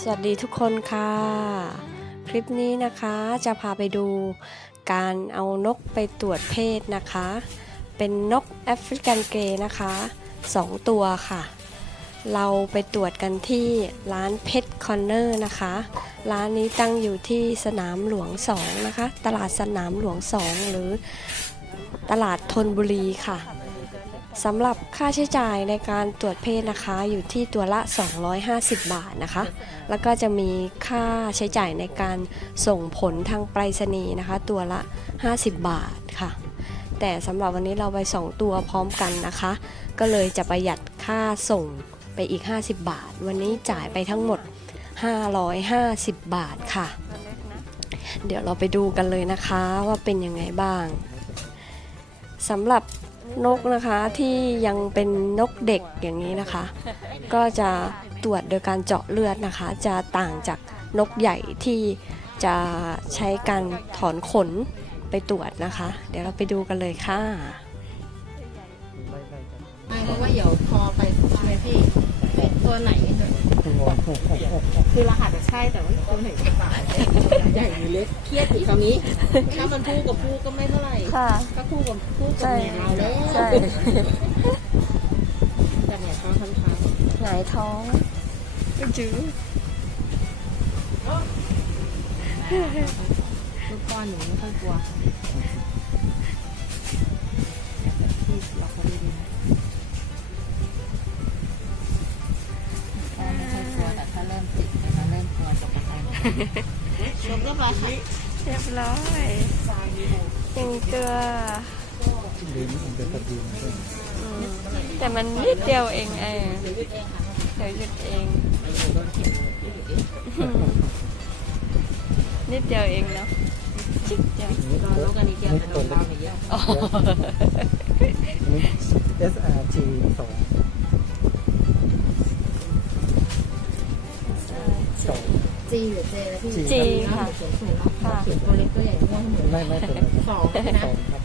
สวัสดีทุกคนค่ะ คลิปนี้นะคะจะพาไปดูการเอานกไปตรวจเพศนะคะ เป็นนกแอฟริกันเกรย์นะคะ2ตัวค่ะ เราไปตรวจกันที่ร้านเพชรคอนเนอร์นะคะ ร้านนี้ตั้งอยู่ที่สนามหลวง2นะคะ ตลาดสนามหลวง2หรือตลาดธนบุรีค่ะ สำหรับค่าใช้จ่ายในการตรวจเพศนะคะอยู่ที่ตัวละ 250 บาทนะคะ แล้วก็จะมีค่าใช้จ่ายในการส่งผลทางไปรษณีย์นะคะ ตัวละ 50 บาทค่ะ แต่สำหรับวันนี้เราไป 2 ตัวพร้อมกันนะคะ ก็เลยจะประหยัดค่าส่งไปอีก 50 บาท วันนี้จ่ายไปทั้งหมด 550 บาทค่ะ เดี๋ยวเราไปดูกันเลยนะคะว่าเป็นยังไงบ้าง สำหรับนกนะคะที่ยังเป็นนกเด็กอย่างนี้นะคะ ก็จะตรวจโดยการเจาะเลือดนะคะ จะต่างจากนกใหญ่ที่จะใช้การถอนขนไปตรวจนะคะ เดี๋ยวเราไปดูกันเลยค่ะไม่เพราะว่าเดี๋ยวพอไปใช่ไหมพี่เป็นตัวไหน คือรหัสอะใช่แต่ว่าตัวไหนจะต่างใหญ่หรือเล็กเครียดอยู่คำนี้ ถ้ามันคู่กับคู่ก็ไม่เท่าไหร่ค่ะก็คู่กับคู่กับใช่แมวแล้วใช่แต่เนี่ยเขาทำทางหงายท้องจื้อลูกก้อนหนูไม่ค่อยกลัว ลบเรียบร้อยค่ะเรียบร้อยยังเกลือลิ้นมันเป็นตะดินใช่ไหมอืมแต่มันนิดเดียวเองเออเดี๋ยวหยุดเองค่ะเดี๋ยวหยุดเองอืมนิดเดียวเองเนาะจิ๊กเดียวนี่รอลูกอันนี้เดียวแต่โดนดาวไปเยอะอ๋อนี่ SRG สองสอง จีหรือเจแล้วพี่จีค่ะ เขียนถูกเนาะเขียนตัวเล็กตัวใหญ่ไม่เหมือนไม่ไม่ตัวนั้นสองใช่ไหมสองครับ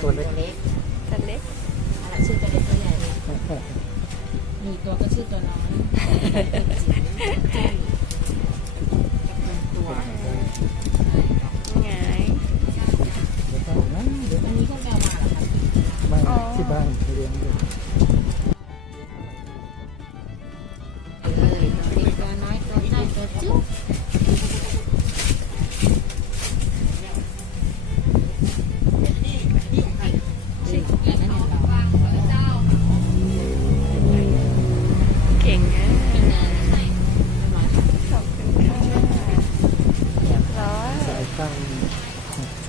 ตัวเล็ก ตัวเล็กอะไรชื่อตัวเล็กตัวใหญ่เลยมีตัวก็ชื่อตัวน้อยตัวไงแล้วก็นั่นเดี๋ยวอันนี้ก็แมวมาเหรอคะไม่อ๋อที่บ้านเลี้ยงอยู่เลย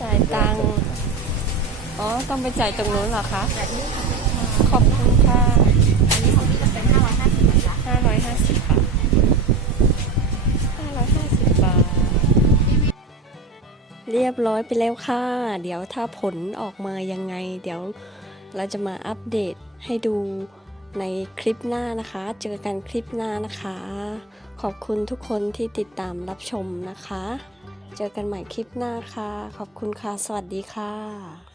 จ่ายตังค์อ๋อ ต้องไปจ่ายตรงนู้นเหรอคะขอบคุณค่ะอันนี้ของพี่จะเป็นห้าร้อยห้าสิบนะจ๊ะห้าร้อยห้าสิบบาทห้าร้อยห้าสิบบาท เรียบร้อยไปแล้วค่ะ เดี๋ยวถ้าผลออกมายังไง เดี๋ยวเราจะมาอัปเดตให้ดูในคลิปหน้านะคะ เจอกันคลิปหน้านะคะ ขอบคุณทุกคนที่ติดตามรับชมนะคะ เจอกันใหม่คลิปหน้าค่ะ ขอบคุณค่ะ สวัสดีค่ะ